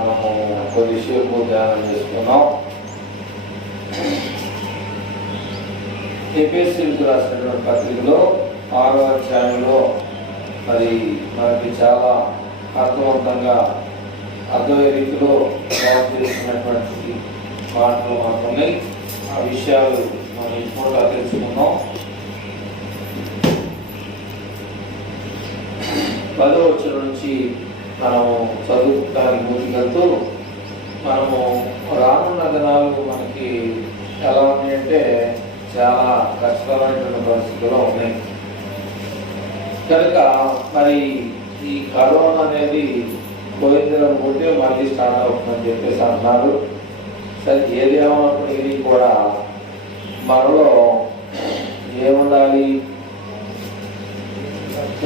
మనము కొద్దిసేపు ధ్యానం చేసుకున్నాం. ఎఫెసీయులకు రాసినటువంటి పత్రికలో 6వ అధ్యాయంలో మరి మనకి చాలా అర్థవంతంగా అర్థమయ్యే రీతిలో చేసినటువంటి మాటలు మనకు ఉన్నాయి. ఆ విషయాలు మనం ఇప్పుడు తెలుసుకున్నాం. 10వ వచనం నుంచి మనము చదువుకోవడానికి ముందుకెళ్తూ మనము రానున్న దినాలు మనకి ఎలా ఉన్నాయంటే చాలా కష్టమైనటువంటి పరిస్థితుల్లో ఉన్నాయి. కనుక మరి ఈ కరోనా అనేది పోయిందనుకుంటే మళ్ళీ స్టార్ట్ అవుతుందని చెప్పేసి అంటున్నారు. సరే, ఏది ఏమన్నప్పటికీ కూడా మనలో ఏముండాలి,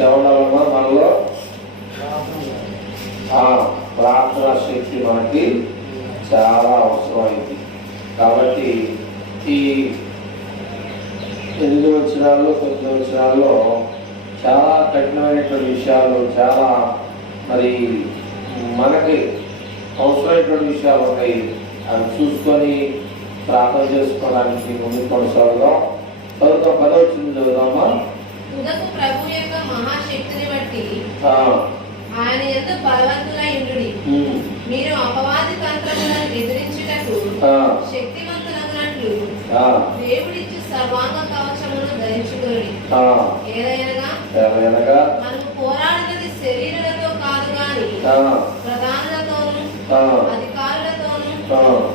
ఏముండాలన్నా మనలో ప్రార్థనా శక్తి మనకి చాలా అవసరమైంది. కాబట్టి ఈ 8 వచనాల్లో 9 వచనాల్లో చాలా కఠినమైనటువంటి విషయాలు, చాలా మరి మనకి అవసరమైనటువంటి విషయాలు ఉన్నాయి. అవి చూసుకొని ప్రార్థన చేసుకోవడానికి ముందుకు కొనసాగుదాం. 10వ వచనం చదువుదామా. ప్రభు యొక్క మహాశక్తిని బట్టి ఆయన యందు బలవంతులై ఉండుడి. మీరు అపవాది తంత్రములను ఎదిరించుటకు శక్తివంతులగునట్లు దేవుడిచ్చి సర్వాంగ కవచమును ధరించుకొనుడి. ఏలయనగా మనము పోరాడినది శరీరులతో కాదు గాని ప్రధానులతోనూ అధికారులతోనూ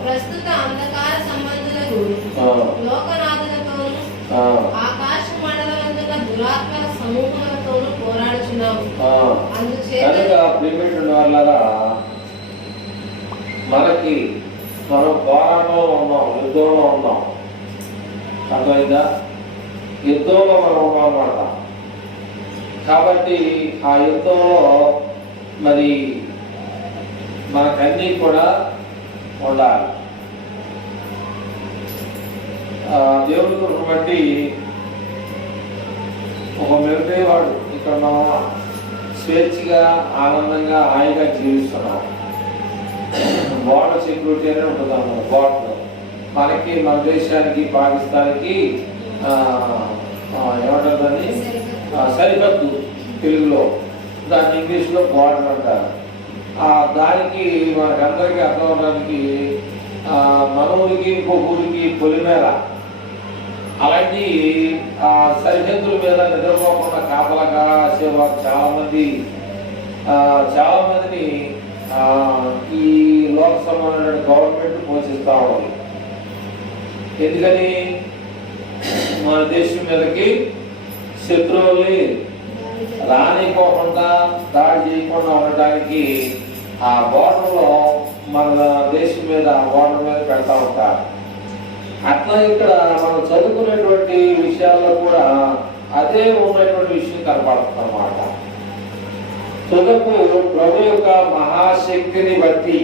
ప్రస్తుత అంధకార సంబంధులకు లోకనాథులతోనూ ఆకాశ మండలమందున దురాత్మల సమూహములతోనూ పోరాడుచున్నాము. మనకి మనం పోరాటంలో ఉన్నాం, యుద్ధంలో ఉన్నాం. అర్థమైందా? యుద్ధంలో మనం ఉన్నాం అన్నమాట. కాబట్టి ఆ యుద్ధంలో మరి మనకన్నీ కూడా ఉండాలి. దేవుడు బట్టి ఒక మిలిటరీ వాడు ఇక్కడ మనం స్వేచ్ఛగా ఆనందంగా హాయిగా జీవిస్తున్నాం. బోర్డర్ సెక్యూరిటీ అనే ఉంటున్నాము. బోర్డర్ మనకి మన దేశానికి పాకిస్తాన్కి ఏమంటారు దాన్ని, సరిహద్దు తెలుగులో, దాన్ని ఇంగ్లీష్లో బోర్డర్ అంటారు. దానికి మనకందరికీ అర్థం అవడానికి మన ఊరికి ఇంకో ఊరికి పొలిమేర, అలాంటి సరిహద్దుల మీద నిద్రపోకుండా కాపలా కాసేవారు చాలా మందిని ఈ లోక్సభ గవర్నమెంట్ పోషిస్తూ ఉంది. ఎందుకని? మన దేశం మీదకి శత్రువుల్ని రానిపోకుండా, దాడి చేయకుండా ఉండటానికి ఆ బోర్డర్లో మన దేశం మీద, ఆ బోర్డర్ మీద పెడతా ఉంటారు. అట్లా ఇక్కడ మనం చదువుకునేటువంటి విషయాల్లో కూడా అదే ఉన్నటువంటి విషయం కనపడుతుంది అన్నమాట. తుదకు ప్రభు యొక్క మహాశక్తిని బట్టి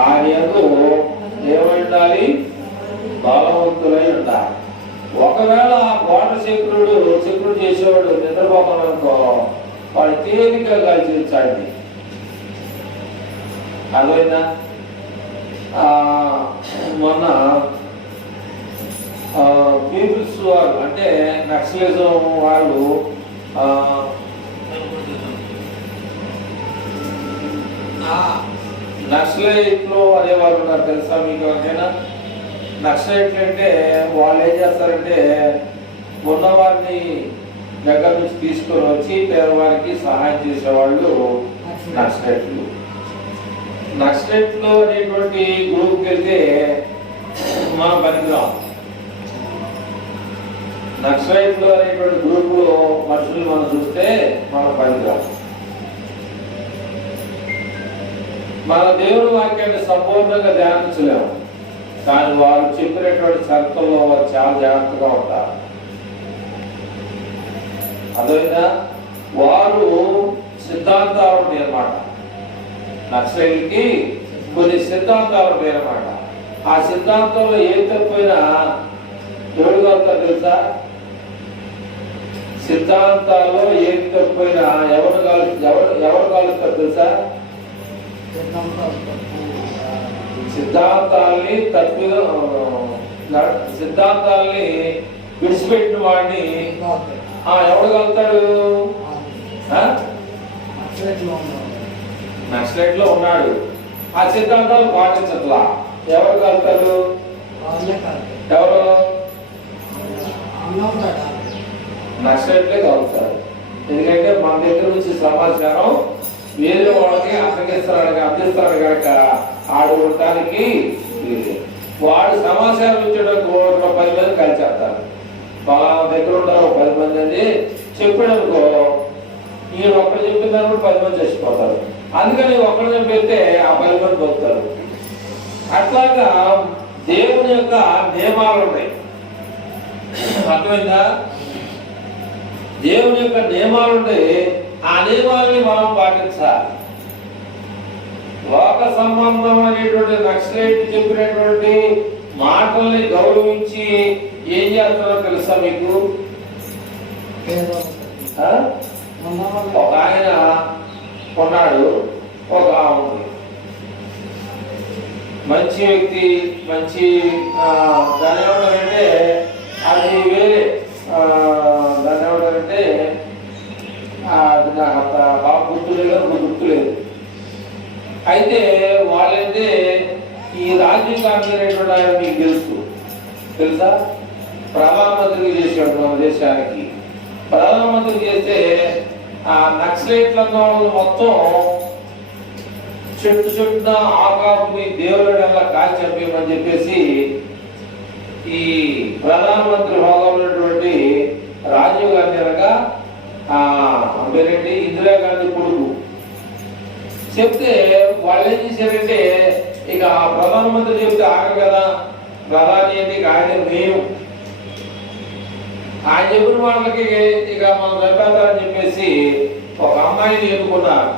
ఆయన యందు ఏమండాలి, బలవంతులై ఉండాలి. ఒకవేళ బోర్డర్ సెక్యూరిటీ చేసేవాడు నిద్రపోతాడనుకో, వాడు తేలికగా కాల్చేయచ్చండి. అర్థమైందా? మొన్న పీపుల్స్ వారు అంటే నక్సలిజం వాళ్ళు నక్సలైట్లు అనేవారు ఉన్నారు. తెలుసా మీకు ఎవరికైనా? నక్సలైట్లు అంటే వాళ్ళు ఏం చేస్తారంటే ఉన్నవారిని దగ్గర నుంచి తీసుకొని వచ్చి పేదవారికి సహాయం చేసేవాళ్ళు నక్సలైట్లు. నక్సలైట్లు అనేటువంటి గ్రూప్కి వెళ్తే మనం పనికిరాం. నక్సలైట్లు అనేటువంటి గ్రూపులో మనుషులు మనం చూస్తే మనం పనికిరాం. మన దేవుడి వాక్యాన్ని సంపూర్ణంగా ధ్యానించలేము, కానీ వారు చెప్పినటువంటి షరతుల్లో వారు చాలా జాగ్రత్తగా ఉంటారు. అదేవిధంగా వారు సిద్ధాంతాలు ఉంటాయి అన్నమాట. నక్సలైట్కి కొన్ని సిద్ధాంతాలు ఉంటాయి అన్నమాట. ఆ సిద్ధాంతంలో ఏం తప్పైనా ఎవరు కలుగుతారు తెలుసా? సిద్ధాంతాల్లో ఏం తప్పైనా ఎవరు కాలుస్తారు తెలుసా? సిద్ధాంతాల్ని సిద్ధాంతాల్ని విడిచిపెట్టిన వాడిని ఎవడు కలుగుతాడు? నక్సలైట్ లో ఉన్నాడు, ఆ సిద్ధాంతాలు పాటించట్లా, ఎవరు కలుగుతారు? ఎవరు? నక్సలైట్లే కలుగుతారు. ఎందుకంటే మన దగ్గర నుంచి సమాచారం వేరే వాళ్ళకి అందిస్తాడు కనుక ఆడుకోవడానికి వాడు సమాచారం ఇచ్చేటప్పుడు 10 మంది కలిసేస్తారు. వాళ్ళ దగ్గర ఉంటారు 10 మంది అని చెప్పాడనుకో, ఈయన ఒక్కడు చెప్పిన దాన్ని 10 మంది చచ్చిపోతారు. అందుకని ఒక్కడు చెప్పితే ఆ 10 మంది పోతారు. అట్లాగా దేవుని యొక్క నియమాలు ఉన్నాయి, అర్థమైందా? దేవుని యొక్క నియమాలు ఉంటాయి, ఆ నియమాలని మనం పాటించాలి. లోక సంబంధం అనేటువంటి నక్సలైట్ చెప్పినటువంటి మాటల్ని గౌరవించి ఏం చేస్తారో తెలుసా మీకు? ఒక ఆయన కొన్నాడు, ఒక ఆమె మంచి వ్యక్తి, మంచి దాని ఏమంటారంటే అది వేరే, దాన్ని ఏమంటారంటే అది నాకు అంత బాగా గుర్తులేదు, గుర్తులేదు. అయితే వాళ్ళైతే ఈ రాజీవ్ గాంధీ అనేటువంటి ఆయన మీకు తెలుసా? ప్రధానమంత్రికి చేసాడు మన దేశానికి. ప్రధానమంత్రి చేస్తే ఆ నక్సలైట్లను మొత్తం చెట్టున ఆకాపుని దేవుడల్లా కాల్చి చంపేయమని చెప్పేసి ఈ ప్రధానమంత్రి హోదా ఉన్నటువంటి రాజీవ్ గాంధీ అనగా పేరేంటి ఇందిరాగాంధీ కొడుకు చెప్తే వాళ్ళు ఏం చేశారంటే, ఇక ప్రధానమంత్రి చెప్తే ఆగరు కదా, ప్రధాని అంటే ఆయన మేము ఆయన చెప్పిన వాళ్ళకి ఇక మనం చంపేస్తారని చెప్పేసి ఒక అమ్మాయిని ఎన్నుకున్నారు,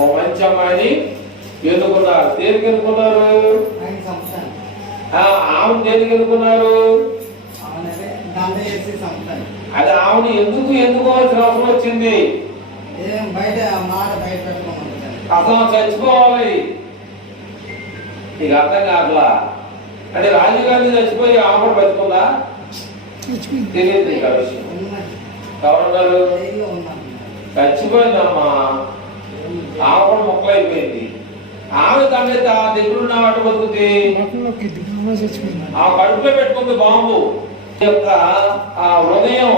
ఒక మంచి అమ్మాయిని ఎన్నుకున్నారు. దేనికి ఎన్నుకున్నారు? ఆమెను దేనికి ఎన్నుకున్నారు? అది ఆమెను ఎందుకు ఎన్నుకోవాల్సిన అవసరం వచ్చింది? అసలు చచ్చిపోవాలి, నీకు అర్థం కాదులా. అంటే రాజీవ్ గాంధీ చచ్చిపోయి ఆమె కూడా బతుకుందా? తెలియదు నీకు ఆ విషయం. ఎవరున్నారు? చచ్చిపోయిందమ్మా, ఆమె కూడా మొక్కలైపోయింది. ఆమె తన దగ్గర ఉన్న వాటి బతుకుతుంది, ఆ కడుపులో పెట్టుకుంది బాంబు. యొక్క ఆ హృదయం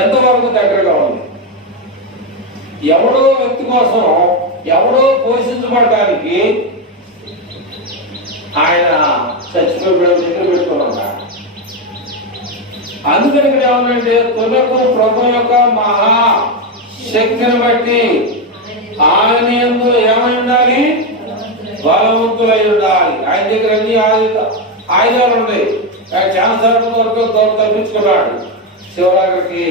ఎంతవరకు దగ్గరగా ఉంది? ఎవడో వ్యక్తి కోసం, ఎవడో పోషించబడటానికి ఆయన చచ్చిపోయి దగ్గర పెట్టుకున్నా. అందుకని ఇక్కడ ఏమన్నంటే, తులకు ప్రభు యొక్క మహా శక్తిని బట్టి ఆయన యందు ఏమై ఉండాలి? బలవంతులై ఉండాలి. ఆయన దగ్గర అన్ని ఆయుధాలు ఉన్నాయి. క్యాన్సర్ వరకు తప్పించుకున్నాడు. శివరాత్రికి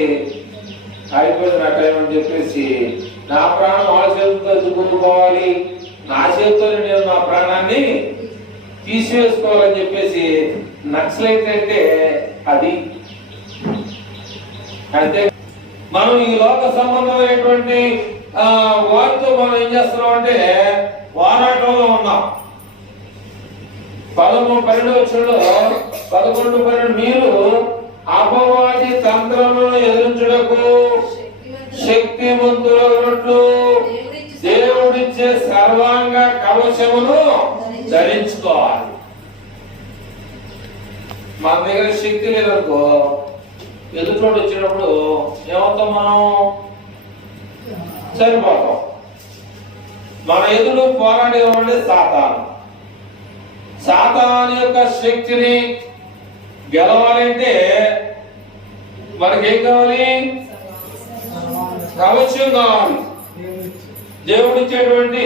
అయిపోయింది నా టైం అని చెప్పేసి, నా ప్రాణం ఆ చేతితో దుక్కుపోవాలి, నా చేతితో నేను నా ప్రాణాన్ని తీసివేసుకోవాలని చెప్పేసి నక్సలైట్ అంటే అది. అంటే మనం ఈ లోక సంబంధమైనటువంటి వారితో మనం ఏం చేస్తున్నాం అంటే పోరాటంలో ఉన్నాం. 11-12 మీరు అపవాది తంత్రములను ఎదురించుటకు శక్తిమంతులైనట్లు దేవుడిచ్చే సర్వాంగ కవచమును ధరించుకోవాలి. మన దగ్గర శక్తి లేదనుకో, ఎదుటోడు వచ్చినప్పుడు ఏమవుతాం? మనం చనిపోతాం. మన ఎదురు పోరాడేవాడే సాతాను యొక్క శక్తిని గెలవాలంటే మనకేం కావాలి? కవచం కావాలి. దేవుడిచ్చేటువంటి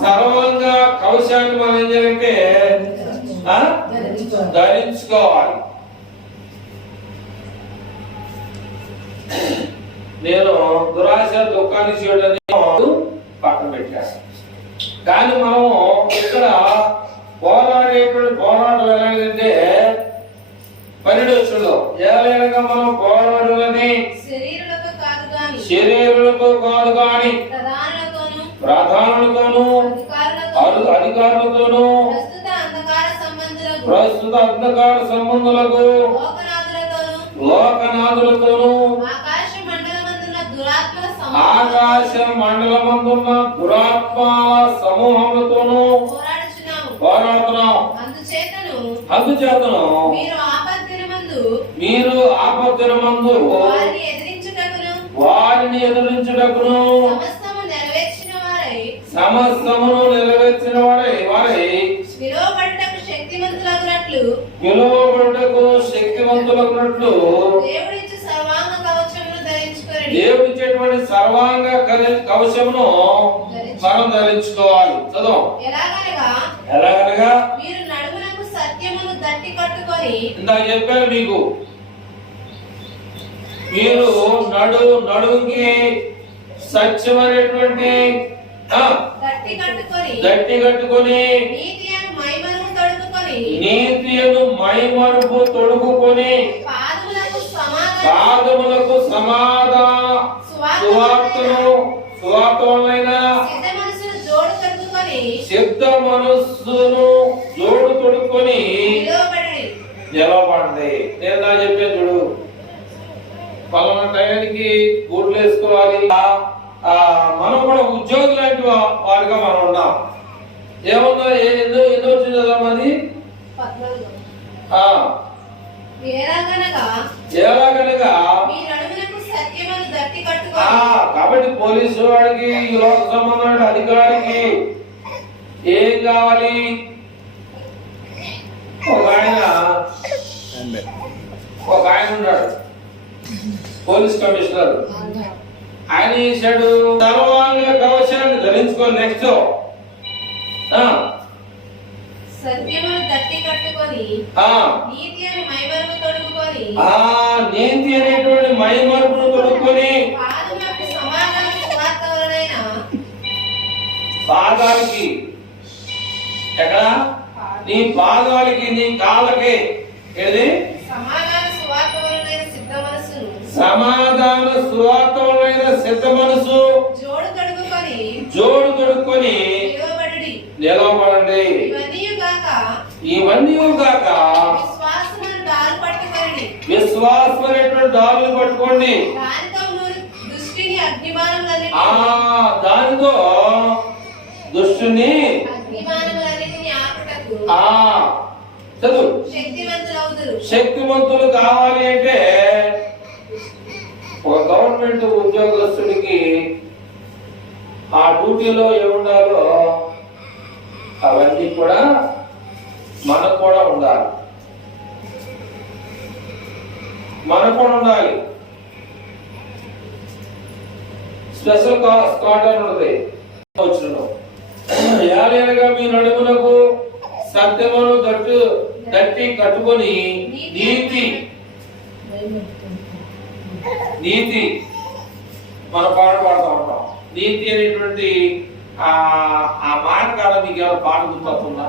సర్వంగ కవచాన్ని మనం ఏం చేయాలంటే ధరించుకోవాలి. నేను దురాశ దుఃఖాన్ని చేయడానికి పక్కన పెట్టాను. కానీ మనము ఇక్కడ పోరాడేటువంటి పోరాటం ఎలాగంటే 12 ఏలైనగా మనం పోరాడులని శరీరులతో కాదు కానీ ప్రధానులతోనూ అధికారులతోనూ ప్రస్తుత అంధకార సంబంధులకు లోకనాథులతోనూ ఆకాశ మండలమందున్న దురాత్మల సమూహములతోనూ పోరాడుతున్నాం. అందుచేతను మీరు ఆపద్దినమందు వారిని ఎదిరించుటకును సమస్తమును నెరవేర్చిన వారై పిలువబడుటకు శక్తివంతులగునట్లు దేవుడిచ్చేటువంటి సర్వాంగ కవచమును మనం ధరించుకోవాలి. చదువు. ఎలాగనగా ఇందాక చెప్పాను మీకు, మీరు నడుముకి సత్యమైనటువంటి గట్టి కట్టుకొని నీతియను మైమరుపు తొడుగుకొని పాదములకు సువార్తలైన సిద్ధ మనస్సును జోడు తొడుక్కొని నిలబడండి. నేను నా చెప్పే చూడు, పలానా టైంకి బూట్లు వేసుకోవాలి. మనం కూడా ఉద్యోగి లాంటి వారిగా మనం ఉన్నాం. ఏమన్నా ఎన్నో వచ్చింది కదా మరి. ఎలాగనగా కాబట్టి పోలీసు వాడికి, ఈ లోక సంబంధమైన అధికారికి ఏం కావాలి? ఒక ఆయన ఉన్నాడు, పోలీస్ కమిషనర్. ఆయన చేశాడు, సర్వాంగ కవచాన్ని ధరించుకొని నెక్స్ట్ నీతి అనేటువంటి మైమరుపును తొడుక్కొని పాదాలకి, ఎక్కడ నీ పాదాలకి నీ కాళ్ళకి ఏది సమాధాన సువార్తమైన సిద్ధ మనసు జోడు తొడుక్కొని నిలవబడండి. ఇవన్నీ గాక విశ్వాసమైనటువంటి దారులు పట్టుకోండి. దానితో దుష్టుని చదువు శక్తివంతులు కావాలి అంటే ఒక గవర్నమెంట్ ఉద్యోగస్తుడికి ఆ డ్యూటీలో ఏముండాలో అవన్నీ కూడా మనకు కూడా ఉండాలి. స్పెషల్ స్కాట్ అని ఉంటుంది. యాలేనగా మీ నడుమునకు సత్యమును గట్టి కట్టుకొని నీతి మనం పాడుతూ ఉంటాం. నీతి అనేటువంటి ఆ మాట కాడ మీకు ఎవరు పాట గుర్తొస్తుందా?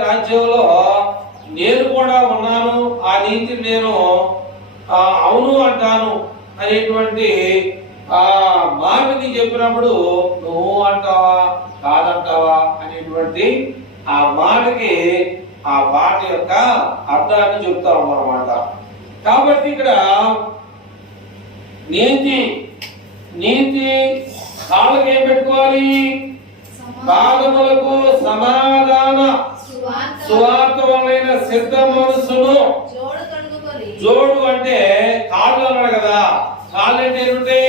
రాజ్యంలో నేను కూడా ఉన్నాను, ఆ నీతిని నేను అవును అంటాను అనేటువంటి ఆ మాటని చెప్పినప్పుడు నువ్వు అంటావా కాదంటావా అనేటువంటి ఆ మాటకి ఆ పాట యొక్క అర్థాన్ని చెప్తాం అన్నమాట. కాబట్టి ఇక్కడ నీతి కాళ్ళకి ఏం పెట్టుకోవాలి? పాదములకు సమాధాన సువార్తమైన సిద్ధ మనసును జోడు అంటే కాళ్ళు అన్నాడు కదా. కాళ్ళు అంటే ఏమిటి?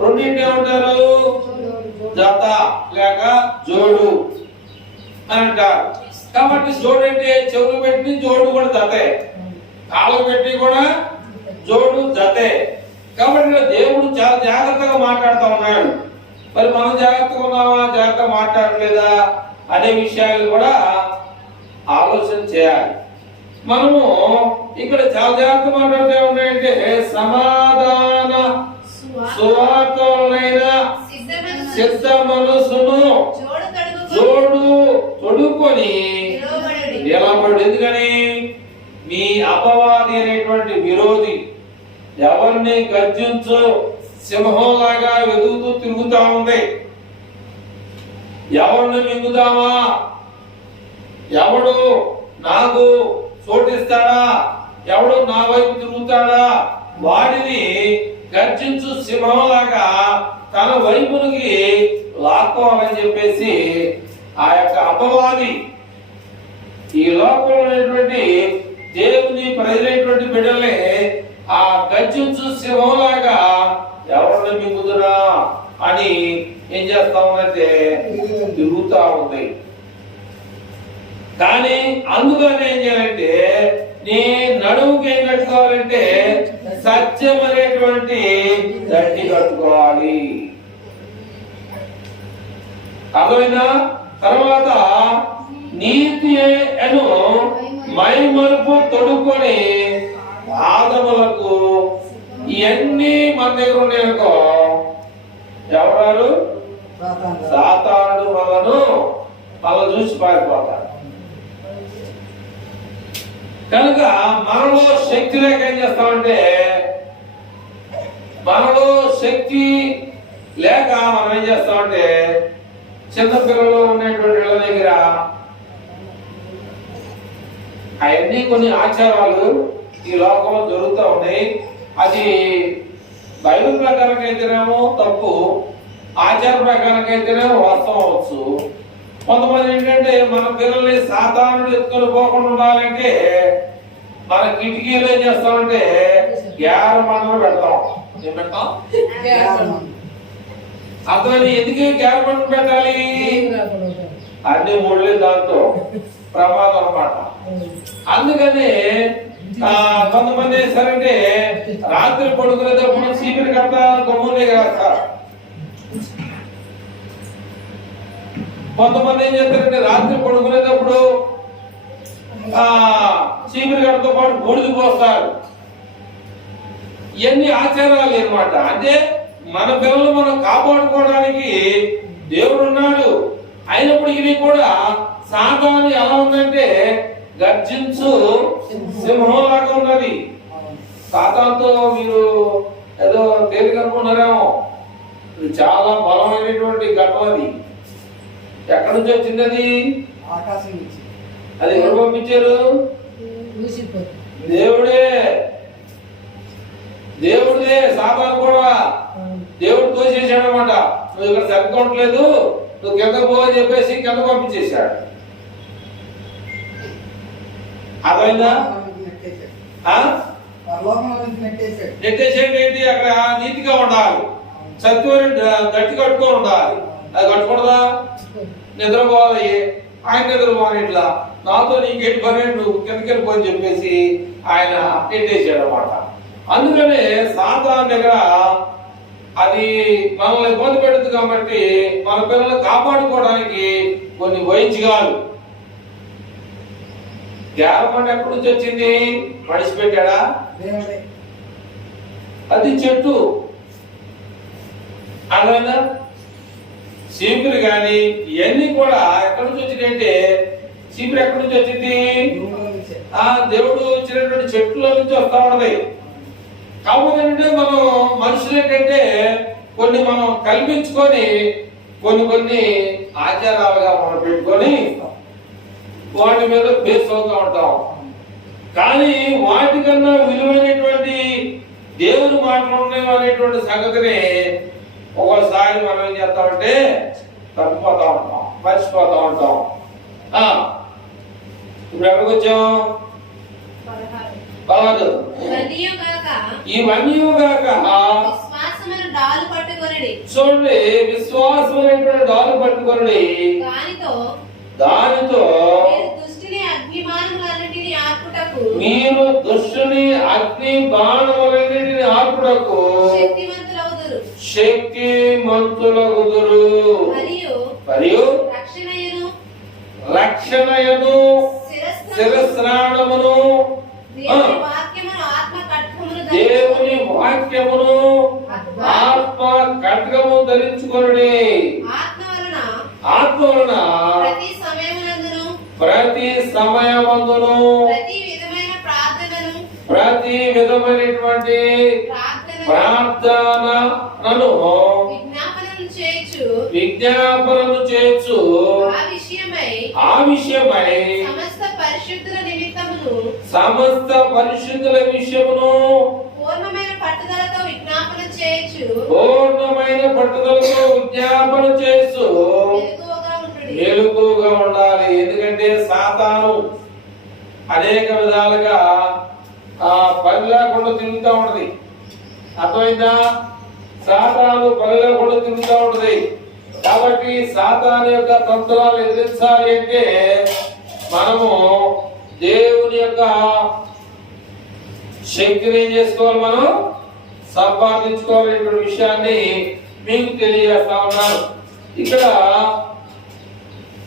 రెండు రెండింటి ఏమంటారు? జత లేక జోడు అని అంటారు. కాబట్టి జోడు అంటే చెవులు పెట్టి జోడు కూడా జతే, కాళ్ళు పెట్టి కూడా జోడు జతే. కాబట్టి దేవుడు చాలా జాగ్రత్తగా మాట్లాడుతూ ఉన్నాడు. మరి మనం జాగ్రత్తగా ఉన్నామా, జాగ్రత్తగా మాట్లాడలేదా అనే విషయాలు కూడా ఆలోచన చేయాలి. మనము ఇక్కడ చాలా జాగ్రత్త మాట్లాడుతూ ఉన్నాయంటే సమాధాన సువార్తలైన సిద్ధ మనసును జోడు తొడుక్కొని నిలబడు. ఎందుకని? మీ అపవాది అనేటువంటి విరోధి ఎవరిని గర్జించు సింహంలాగా వెతుకుతూ తిరుగుతా ఉంది. ఎవరిని మింగుతామా, ఎవడు నాకు చోటిస్తాడా, ఎవడు నా వైపు తిరుగుతాడా, వాడిని గర్జించు సింహంలాగా తన వైపునికి లాక్కోవాలని చెప్పేసి ఆ యొక్క అపవాది ఈ లోకంలో ఉన్నటువంటి దేవుని ప్రజలైనటువంటి బిడ్డల్ని ఆ గర్జించు సింహంలాగా ఎవరిని మింగుదురా అని ఏం చేస్తా ఉందంటే తిరుగుతా ఉంది. కానీ అందుకని ఏం చేయాలంటే నీ నడుముకి ఏం కట్టుకోవాలంటే సత్యం అనేటువంటి గట్టి కట్టుకోవాలి. అదైనా తర్వాత నీతి అను మైమరుపు తొడుక్కొని ఆదములకు ఇవన్నీ మన దగ్గర ఉన్నాయనుకో ఎవరారు సాతానుడు వలను వాళ్ళ చూసి పారిపోతారు. కనుక మనలో శక్తి లేక ఏం చేస్తామంటే, మనలో శక్తి లేక మనం ఏం చేస్తామంటే చిన్నపిల్లలు ఉన్నటువంటి ఇళ్ళ దగ్గర అవన్నీ కొన్ని ఆచారాలు ఈ లోకంలో జరుగుతూ ఉన్నాయి. అది బైబిల్ ప్రకారం అయితేనేమో తప్పు, ఆచార ప్రకారం అయితేనేమో వాస్తవం అవచ్చు. కొంతమంది ఏంటంటే మన పిల్లల్ని సాధారణ ఎత్తుకొని పోకుండా ఉండాలంటే మన కిటికీలు ఏం చేస్తామంటే గ్యార మండలు పెడతాం. ఏం పెడతాం? అతని ఎందుకే గ్యార మండలు పెట్టాలి? అన్ని ముళ్ళే దాంతో ప్రమాదం అన్నమాట. అందుకని కొంతమంది సరంటే రాత్రి పడుకునేటప్పుడు చీపిరి కట్ట గమ్మునే రాస్తారు. కొంతమంది ఏం చేస్తారంటే రాత్రి పడుకునేటప్పుడు చీపిరి గడతో పాటు బూడిద పోస్తారు. ఇవన్నీ ఆచారాలు అన్నమాట. అంటే మన పిల్లలు మనం కాపాడుకోవడానికి దేవుడు ఉన్నాడు. అయినప్పటికీ కూడా సాతాను ఎలా ఉందంటే గర్జించు సింహంలాగా ఉన్నది. సాతానుతో మీరు ఏదో తేలిక అనుకున్నారేమో, చాలా బలమైనటువంటి ఘటన అది. ఎక్కడి నుంచి వచ్చింది అది? ఆకాశం నుంచి. అది ఎవరు పంపించారు? దేవుడే. దేవుడే. సాతాను కూడా దేవుడు తోసేసాడు అనమాట. నువ్వు ఇక్కడ సరిపోవట్లేదు, నువ్వు కింద పో అని చెప్పేసి కింద పంపించేశాడు. అర్థమైందా? నెట్టేసేయండి ఏంటి? అక్కడ నీతిగా ఉండాలి, సత్యం గట్టి కట్టుకొని ఉండాలి. అది కట్టుకూడదా? నిద్రపోవాలి, ఆయన నిద్రపోవాలి. ఇట్లా నాతో నీకేంటి పని, నువ్వు కిందకి వెళ్ళిపోని చెప్పేసి ఆయన నెట్టేసాడు అనమాట. అందుకనే సాతాను దగ్గర అది మనల్ని ఇబ్బంది పెడుతుంది. కాబట్టి మన పిల్లల్ని కాపాడుకోవడానికి కొన్ని వైద్యాలు. గ్యారమండ ఎక్కడి నుంచి వచ్చింది? మడిసి పెట్టాడా? అది చెట్టు. అర్థమైందా? చీపురు కానీ ఇవన్నీ కూడా ఎక్కడి నుంచి వచ్చినాయంటే, చీపురు ఎక్కడి నుంచి వచ్చింది? దేవుడు ఇచ్చినటువంటి చెట్టులో నుంచి వస్తా ఉన్నది. కాకపోతే ఏంటంటే మనం మనుషులు ఏంటంటే కొన్ని మనం కల్పించుకొని కొన్ని ఆచారాలుగా మనం పెట్టుకొని వాటి మీద బేస్ అవుతూ ఉంటాం. కానీ వాటికన్నా విలువైనటువంటి దేవుని మాటలు ఉన్నాయి అనేటువంటి సంగతిని ఒకసారి మనం ఏం చేస్తామంటే తప్పిపోతా ఉంటాం, మర్చిపోతా ఉంటాం. ఇప్పుడు ఎక్కడికి వచ్చాం? ఇవన్నీ గాక విశ్వాసమును డాలు పట్టుకొని పట్టుకొనడి. చూడండి, విశ్వాసం అనేటువంటి డాలు పట్టుకొని దానితో మీరు దుష్టుని అగ్ని బాణములన్నిటిని ఆర్పుటకు శక్తిమంతులగుదురు మరియు రక్షణయను శిరస్త్రాణమును దేవుని వాక్యమును ఆత్మ ఖడ్గము ధరించుకొనుడి. ఆత్మ వలన ప్రతి సమయమందును ప్రతి విధమైనటువంటి ప్రార్థనను విజ్ఞాపనను చేయొచ్చు. ఆ విషయమై సమస్త పరిశుద్ధుల విషయమును పూర్ణమైన పట్టుదలతో విజ్ఞాపన చేయొచ్చు. మెలకువగా ఉండాలి. ఎందుకంటే సాతాను అనేక విధాలుగా పని లేకుండా తిరుగుతూ ఉంటది. అర్థమైందా? సాతాను పని లేకుండా తిరుగుతూ ఉంటది. కాబట్టి సాతాను యొక్క తంత్రాలు ఎదిరించాలి అంటే మనము దేవుని యొక్క శక్తిని ఏం చేసుకోవాలి, మనం సంపాదించుకోవాలనేటువంటి విషయాన్ని మీకు తెలియజేస్తా ఉన్నాను. ఇక్కడ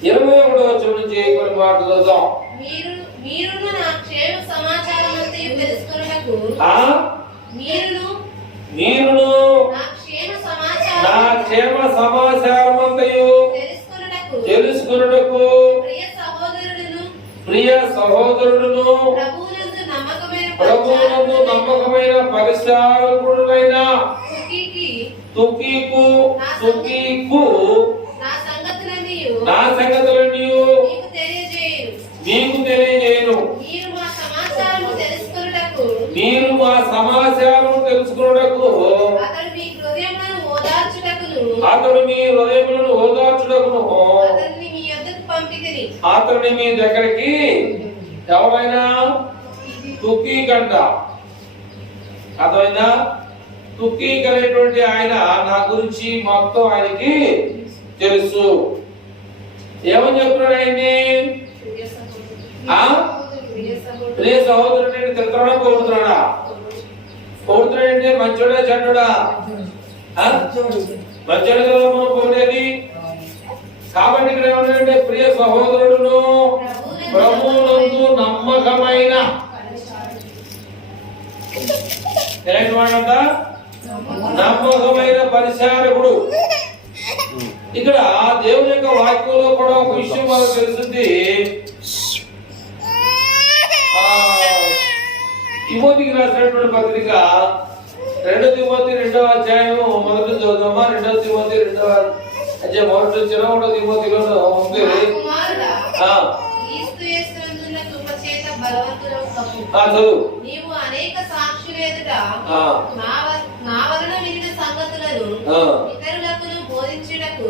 21వ వచనం నుంచి కొన్ని మాటలు చదువుదాం. మీరును నా క్షేమ సమాచారమంతయు తెలుసుకొనుటకు ప్రియ సహోదరుడును ప్రభువునందు నమ్మకమైన పరిచారకుడైన తుకీకు నా సంగతులన్నీ మీకు తెలియజేయను. మీరు మా సమాచారం తెలుసుకున్నటకు అతడు మీ హృదయములను ఓదార్చుటకును అతడిని మీ దగ్గరికి ఎవరైనా తుకీకంట. అర్థమైందా? తుకీక్ అనేటువంటి ఆయన నా గురించి మొత్తం ఆయనకి తెలుసు. ఏమని చెప్తున్నాడు ఆయన్ని? ప్రియ సహోదరుడు తిరుగుతున్నాడా పొగుడుతున్నాడా? పొగుడుతున్నాడంటే మంచోడా చెడ్డోడా? మంచోడు కదా మనం పొగిడేది. కాబట్టి ఇక్కడ ఏమంటే ప్రియ సహోదరుడును ప్రభువునందు నమ్మకమైన ఎలాంటి వాడంట? నమ్మకమైన పరిచారకుడు. ఇక్కడ దేవుని యొక్క వాక్యంలో కూడా ఒక విషయం మనకు తెలుస్తుంది. తిమోతికి రాసినటువంటి పత్రిక 2 తిమోతి 2వ అధ్యాయం మొదటి చదువుదామా? 2 తిమోతి 2వ అధ్యాయం మొదటి వచ్చిన 1 తిమోతిలో ఉంది. నీవు అనేక సాక్షుల ఎదుట నా వలన వినిన సంగతులను ఇతరులకు బోధించుటకు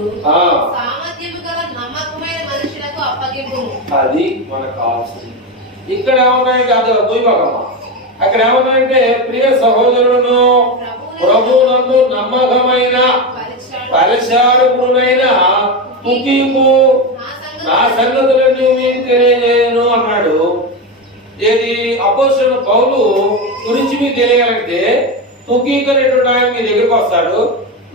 సామర్థ్యము గల నమ్మకమైన మనుషులకు అప్పగింపు. అది మనకు కావాల్సింది. ఇక్కడ ఏమన్నాయంటే అది భూభాగమ్మ. అక్కడ ఏమన్నాయంటే ప్రియ సహోదరుడును ప్రభువునందు నమ్మకమైన పరిచారకుడునైన తుకీకు నా సంగతులన్నీ మీకు తెలియజేయను అన్నాడు. ఏది అపోస్తలుడైన పౌలు గురించి మీకు తెలియాలంటే తుకీకు అనేటువంటి ఆయన మీ దగ్గరికి వస్తాడు.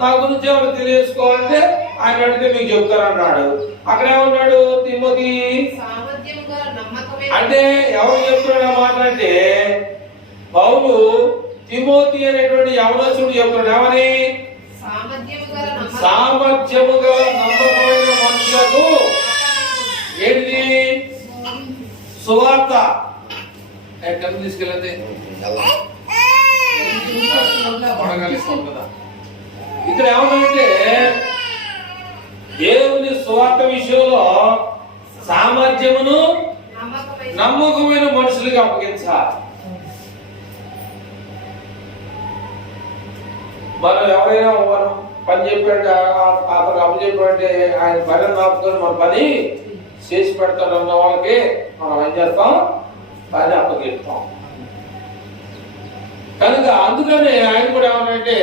నా గురించి ఏమైనా తెలియజేసుకోవాలంటే ఆయన అడిగితే మీకు చెప్తారన్నాడు. అక్కడ ఏమన్నాడు? తిమోతి అంటే ఎవరు చెప్తున్నాడు ఆ మాట అంటే పౌలు తిమోతి అనేటువంటి యవనస్తుడు చెప్తున్నాడు. ఏమని? సామర్థ్యము గల నమ్మకమైన మనుషులకు ఏంటి సువార్త ఎక్కడ తీసుకెళ్ళతే ఇక్కడ ఏమన్నాడంటే దేవుని సువార్త విషయంలో సామర్థ్యమును నమ్మకమైన మనుషులకి అప్పగించాలి. మనం ఎవరైనా మనం పని చెప్పాడంటే అతను అప్పచెప్పాడంటే ఆయన పని నాపుకొని మన పని చేసి పెడతాడు అన్న వాళ్ళకి మనం ఏం చేస్తాం? పని అప్పగిస్తాం. కనుక అందుకనే ఆయన కూడా ఏమనంటే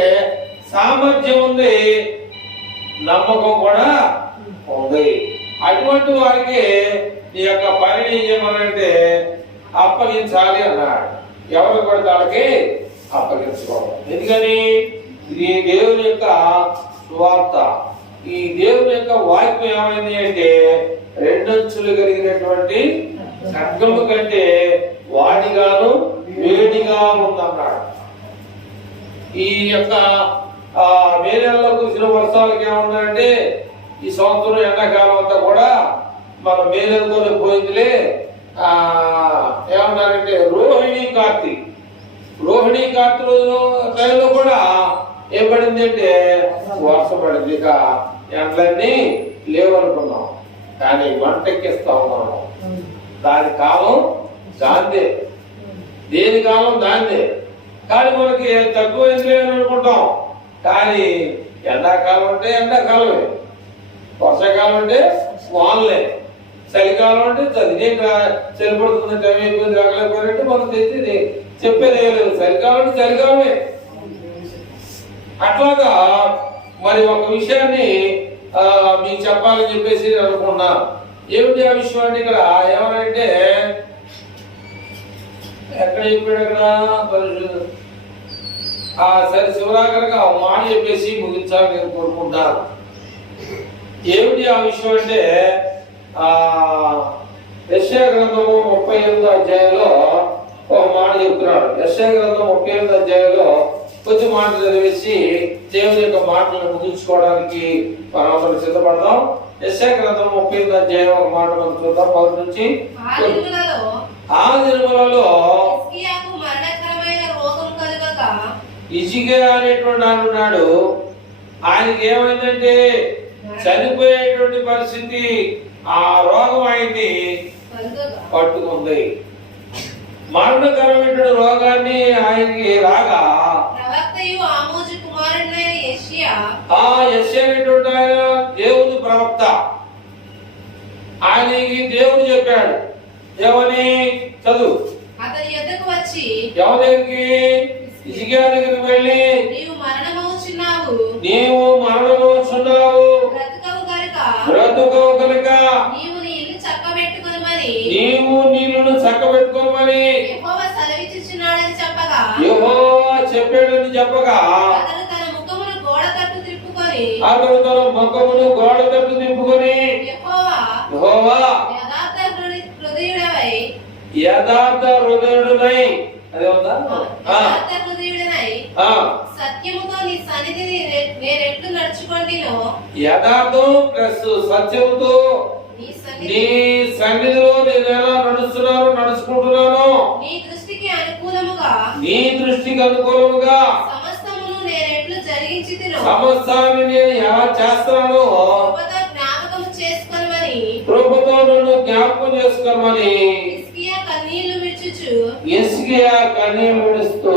సామర్థ్యం ఉంది, నమ్మకం కూడా ఉంది. అటువంటి వారికి నీ యొక్క పనిని ఏమనంటే అప్పగించాలి అన్నాడు. ఎవరు పడితే వాళ్ళకి అప్పగించుకోవాలి. ఎందుకని ఇది దేవుని యొక్క సువార్త. ఈ దేవుని యొక్క వాక్యం ఏమైంది అంటే రెండంచులు కలిగినటువంటి ఖడ్గము కంటే వాడిగాను వేడిగా ఉందన్నాడు. ఈ యొక్క మే నెలలో కురిసిన వర్షాలకి ఏమన్నాడంటే ఈ సంవత్సరం ఎండాకాలం అంతా కూడా మన మే నెలతోనే పోయిందిలే. ఏమన్నారంటే రోహిణి కార్తీక్ రోజు టైంలో కూడా ఏం పడింది అంటే వర్షం పడింది. ఇక ఎండలన్నీ లేవనుకున్నాం, కానీ వంటెక్కిస్తా ఉన్నాము. దాని కాలం దాందే, దేని కాలం దాందే. కానీ మనకి తక్కువైంది అని అనుకుంటాం. కానీ ఎండాకాలం అంటే ఎండాకాలమే, వర్షాకాలం అంటే వానలే, చలికాలం అంటే చలి పడుతుంది, టైం అయిపోయింది రాగలేకపోయినట్టు మనం తెచ్చి చెప్పేది లేదు. చలికాలం అంటే చలికాలమే. అట్లాగా మరి ఒక విషయాన్ని మీకు చెప్పాలని చెప్పేసి అనుకున్నా. ఏమిటి ఆ విషయం అంటే ఇక్కడ ఏమనంటే ఎక్కడ చెప్పాడు అక్కడ సరే శివరాకరగా ఆ మాట చెప్పేసి ముగించాలని నేను కోరుకుంటాను. ఏమిటి ఆ విషయం అంటే యెషయా గ్రంథము 38వ అధ్యాయంలో ఒక మాట చెప్తున్నాడు. యెషయా గ్రంథం 38వ అధ్యాయంలో కొద్ది మాటలు చదివేసి దేవుని యొక్క మాటలను ముగించుకోవడానికి మనం సిద్ధపడదాం. యెషయా గ్రంథం 38వ అధ్యాయం ఒక మాట మనం చూద్దాం. మొదటి నుంచి ఆ దినములలో హిజ్కియా అనేటువంటి ఉన్నాడు. ఆయనకి ఏమైందంటే చనిపోయేటువంటి పరిస్థితి, ఆ రోగం ఆయన్ని పట్టుకుంది. మరణకరమైనటువంటి రోగాన్ని ఆయనకి రాగా ఆ యెషయా అనేటువంటి ఆయన దేవుని ప్రవక్త. ఆయనకి దేవుడు చెప్పాడు ఏమని చదువు. అతని యొద్దకు వచ్చి ఎవరి దగ్గరికి? హిజ్కియా దగ్గరికి వెళ్ళి నీవు మరణమవుచున్నావు, బ్రతుకవు కనుక నీవు నీ ఇల్లు చక్కబెట్టుకొనుమని యెహోవా సెలవిచ్చుచున్నాడని చెప్పగా, యెహోవా చెప్పాడని చెప్పగా అతడు తన ముఖమును గోడ తట్టు తిప్పుకొని యెహోవా యథార్థ హృదయుడనై అదే ఉందా? సత్యముతో నీ సన్నిధిని నేనెట్లు నడుచుకొంటినో, యథార్థం ప్లస్ సత్యముతో నీ సన్నిధిలో నేను ఎలా నడుచుకుంటున్నాను, నీ దృష్టికి అనుకూలముగా సమస్తమును నేనెట్లు జరిగించితినో, సమస్తాన్ని నేను ఎలా చేస్తానో కృపతో నన్ను జ్ఞాపకం చేసుకోమని హిజ్కియా కన్నీళ్లు విడుస్తూ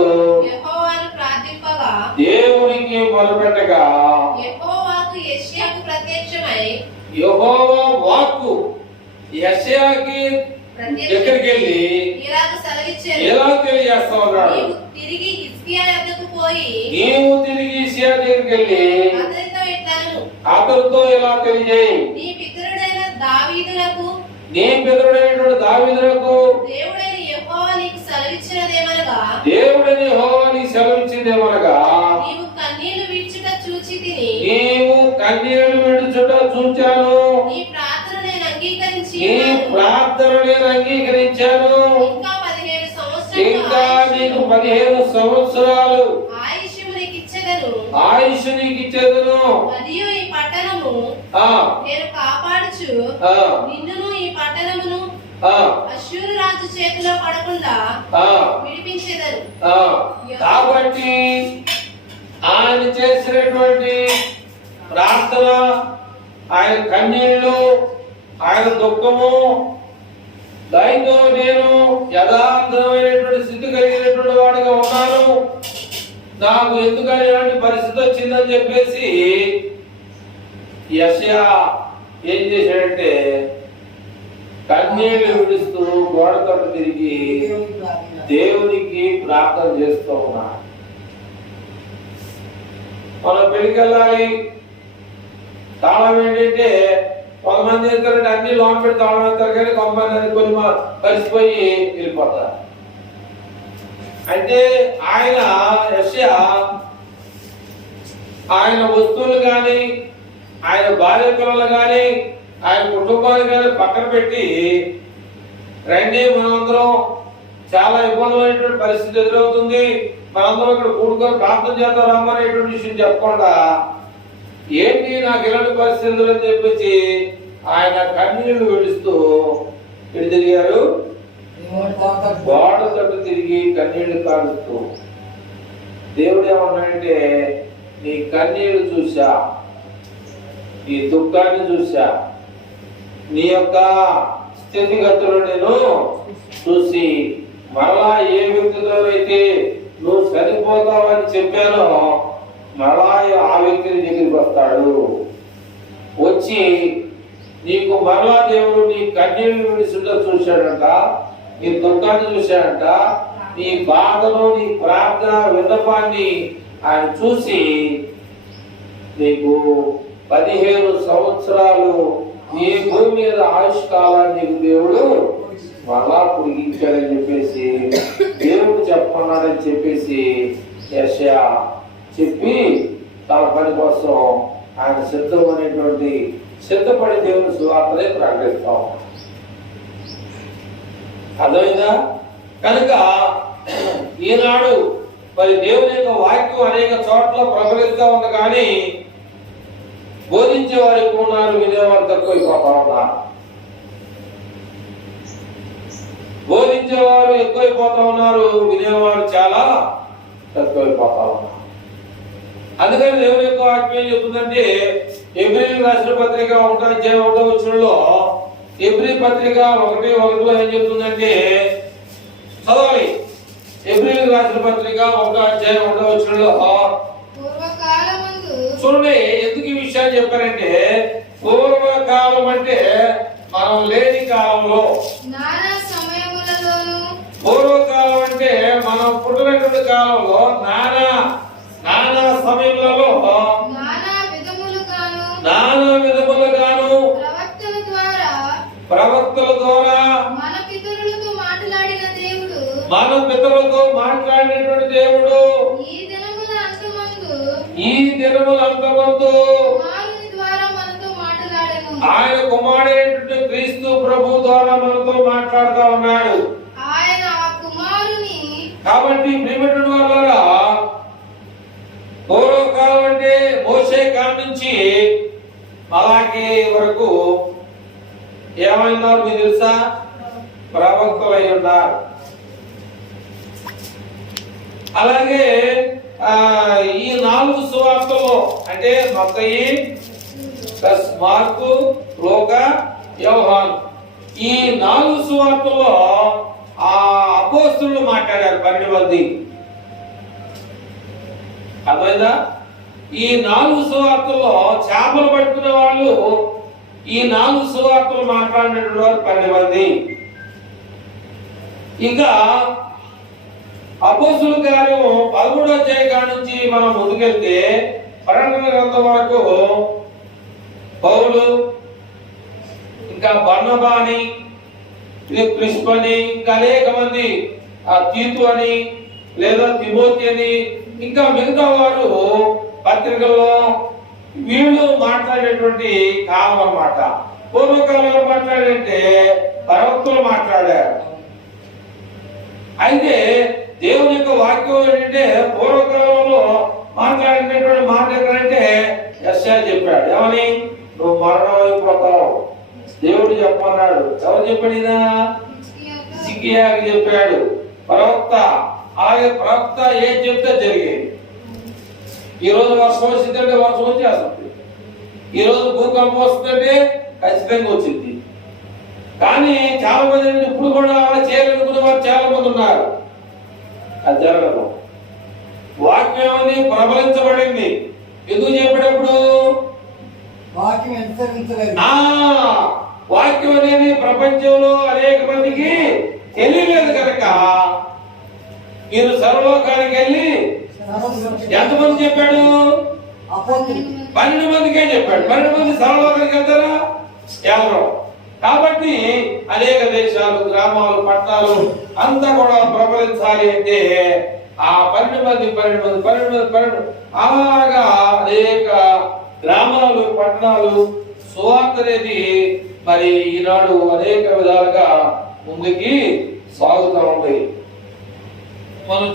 యెహోవాను ప్రార్థింపగా, దేవునికి మొరపెట్టగా యెహోవాకు యెషయాకు ప్రత్యక్షమై, యెహోవా వాక్కు యెషయాకి దగ్గరికి వెళ్ళి ఎలా తెలియజేస్తా ఉన్నాడు. నీవు తిరిగి హిజ్కియా యొద్దకు పోయి దగ్గరికి వెళ్ళి అతనితో ఎలా తెలియజేయి, నీ పితరుడైన దావీదునకు దేవుడైన యెహోవా నీకు సెలవిచ్చినదేమనగా, నీవు కన్నీళ్లు విడుచుట చూచాను, నీ ప్రార్థన నేను అంగీకరించాను, ఇంకా నీకు 15 సంవత్సరాలు ఆయుష్ నీకు ఇచ్చేదను, మరియు ఈ పట్టణము నేను కాపాడుచు నిన్నును ఈ పట్టణమును అష్షూరు రాజు చేతిలో పడకుండా విడిపించేదను. కాబట్టి ఆయన చేసినటువంటి ప్రార్థన, ఆయన కన్నీళ్లు, ఆయన దుఃఖము, దానితో నేను యథార్థమైనటువంటి స్థితి కలిగినటువంటి వాడిగా ఉన్నాను, నాకు ఎందుకని ఇలాంటి పరిస్థితి వచ్చిందని చెప్పేసి యెషయా ఏం చేశాడంటే కన్నీళ్లు విడుస్తూ గోడ తట్టు తిరిగి దేవునికి ప్రార్థన చేస్తూ ఉన్నాడు. మనం పెళ్లికి వెళ్ళాలి, తాళం ఏంటంటే కొంతమంది ఏంటంటే అన్ని లోన్ పెట్టి తాళం వేస్తారు, కానీ కొంతమంది కొన్ని కలిసిపోయి వెళ్ళిపోతారు. అంటే ఆయన యెషయా ఆయన వస్తువులు కానీ, ఆయన భార్య పిల్లలు కానీ, ఆయన కుటుంబాన్ని కానీ పక్కన పెట్టి, రండి మనందరం చాలా ఇబ్బందులైనటువంటి పరిస్థితి ఎదురవుతుంది, మనందరం ఇక్కడ కూడుకొని ప్రార్థన చేద్దాం రమ్మనేటువంటి విషయం చెప్పకుండా, ఏంటి నాకు ఇలాంటి పరిస్థితులు అని చెప్పేసి ఆయన కన్నీళ్లు విడుస్తూ ఇటు తిరిగారు, గోడ తట్టు తిరిగి కన్నీళ్లు కాడుతూ. దేవుడు ఏమన్నాడంటే, నీ కన్నీళ్లు చూసా, నీ దుఃఖాన్ని చూసా, నీ యొక్క స్థితిగతులు నేను చూసి, మరలా ఏ వ్యక్తితో అయితే నువ్వు సరిపోతావని చెప్పానో మరలా ఆ వ్యక్తిని దగ్గరికి వస్తాడు. వచ్చి నీకు మరలా దేవుడు నీ కన్నీళ్లు విడిచుట చూశాడంట, నీ దుఃఖాన్ని చూశాడంట, నీ బాధను, నీ ప్రార్థన విన్నపాన్ని ఆయన చూసి నీకు 15 సంవత్సరాలు నీ భూమి మీద ఆయుష్ కాలాన్ని నీకు దేవుడు మరలా పొడిగించాడని చెప్పేసి దేవుడు చెప్పన్నాడని చెప్పేసి యెషయా చెప్పి తన పని కోసం ఆయన సిద్ధపడి దేవుని సువార్తనే ప్రకటిస్తాం. అర్థమైందా? కనుక ఈనాడు మరి దేవుని యొక్క వాక్యం అనేక చోట్ల ప్రబలిస్తా ఉంది, కానీ బోధించే వారు ఎక్కువ ఉన్నారు, వినేవారు తక్కువైపోతా ఉన్నారు. బోధించేవారు ఎక్కువైపోతా ఉన్నారు, వినేవారు చాలా తక్కువైపోతా ఉన్నారు. అందుకని దేవుని యొక్క వాక్యం ఏం చెప్తుందంటే, ఎబ్రీయులకు రాసిన పత్రిక 1:1 ఎబ్రీ పత్రిక 1:1 ఏం చెప్తుందంటే, చదవాలి. ఎబ్రీయులకు రాసిన పత్రిక 1:1 చూడండి. ఎందుకు ఈ విషయాన్ని చెప్పారంటే, పూర్వకాలం అంటే మనం లేని కాలంలో, పూర్వకాలం అంటే మనం పుట్టినటువంటి కాలంలో, నానా సమయములలో నానా విధములుగాను ప్రవక్తల ద్వారా మన పితరులతో మాట్లాడినటువంటి దేవుడు ఈ దినముల అంతమందు ఆయన కుమారుడైనటువంటి క్రీస్తు ప్రభు ద్వారా మనతో మాట్లాడుతూ ఉన్నాడు. కాబట్టి ప్రియమైనటువంటి వారులారా, పూర్వకాలం అంటే మోషే కాలం నుంచి మలాకి వరకు ఏమైనారు మీకు తెలుసా? ప్రవక్తలై ఉన్నారు. అలాగే ఈ 4 సువార్తలు అంటే మత్తయి ప్లస్ మార్కు, లూకా, యోహాను, ఈ 4 సువార్తల్లో ఆ అపోస్తలులు మాట్లాడారు 12 మంది. అర్థమైందా? ఈ 4 సువార్తల్లో చేపలు పట్టుకునే వాళ్ళు ఈ 4 సువార్తలు మాట్లాడినటువంటి వారు 12 మంది. ఇంకా అపోస్తలుల కార్యం 13వ అధ్యాయం నుంచి మనం ముందుకెళ్తే ప్రకటన గ్రంథం వరకు పౌలు, ఇంకా బర్నబా అని, క్రిస్పు అని, ఇంకా అనేక మంది, తీతు అని లేదా తిమోతి అని, ఇంకా మిగతా వారు పత్రికల్లో వీళ్ళు మాట్లాడేటువంటి కాలం అన్నమాట. పూర్వకాలంలో మాట్లాడంటే ప్రవక్తలు మాట్లాడారు. అయితే దేవుని యొక్క వాక్యం ఏంటంటే పూర్వకాలంలో మాట్లాడినటువంటి మాట ఎక్కడంటే యెషయా చెప్పాడు. ఏమని? నువ్వు మరణం అయిపోతావు దేవుడు చెప్పన్నాడు. ఎవరు చెప్పాడు? ఈయన హిజ్కియాకి చెప్పాడు, ప్రవక్త. అలాగే ప్రవక్త ఏం చెప్తే జరిగేది. ఈ రోజు వర్షం వచ్చిందంటే వర్షం వచ్చేస్తుంది, ఈ రోజు భూకంపం వస్తుందంటే ఖచ్చితంగా వచ్చింది. కానీ చాలా మంది ఇప్పుడు కూడా అలా చేయాలనుకునే వారు చాలా మంది ఉన్నారు. అది జరగదు. వాక్యం ఏమని ప్రబలించబడింది. ఎందుకు చెప్పేటప్పుడు వాక్యం అనేది ప్రపంచంలో అనేక మందికి తెలియలేదు కనుక మీరు సర్వలోకానికి వెళ్ళి ఎంతమంది చెప్పాడు? అపోస్తులకి 12 మందికే చెప్పాడు. 12 మంది సర్వలోకానికి వెళ్తారా? వెళ్ళరు. కాబట్టి అనేక దేశాలు, గ్రామాలు, పట్టణాలు అంతా కూడా ప్రబలించాలి అంటే ఆ 12 అలాగా అనేక గ్రామాలు, పట్టణాలు సువార్త అనేది మరి ఈనాడు అనేక విధాలుగా ముందుకి సాగుతూ ఉంది. మనం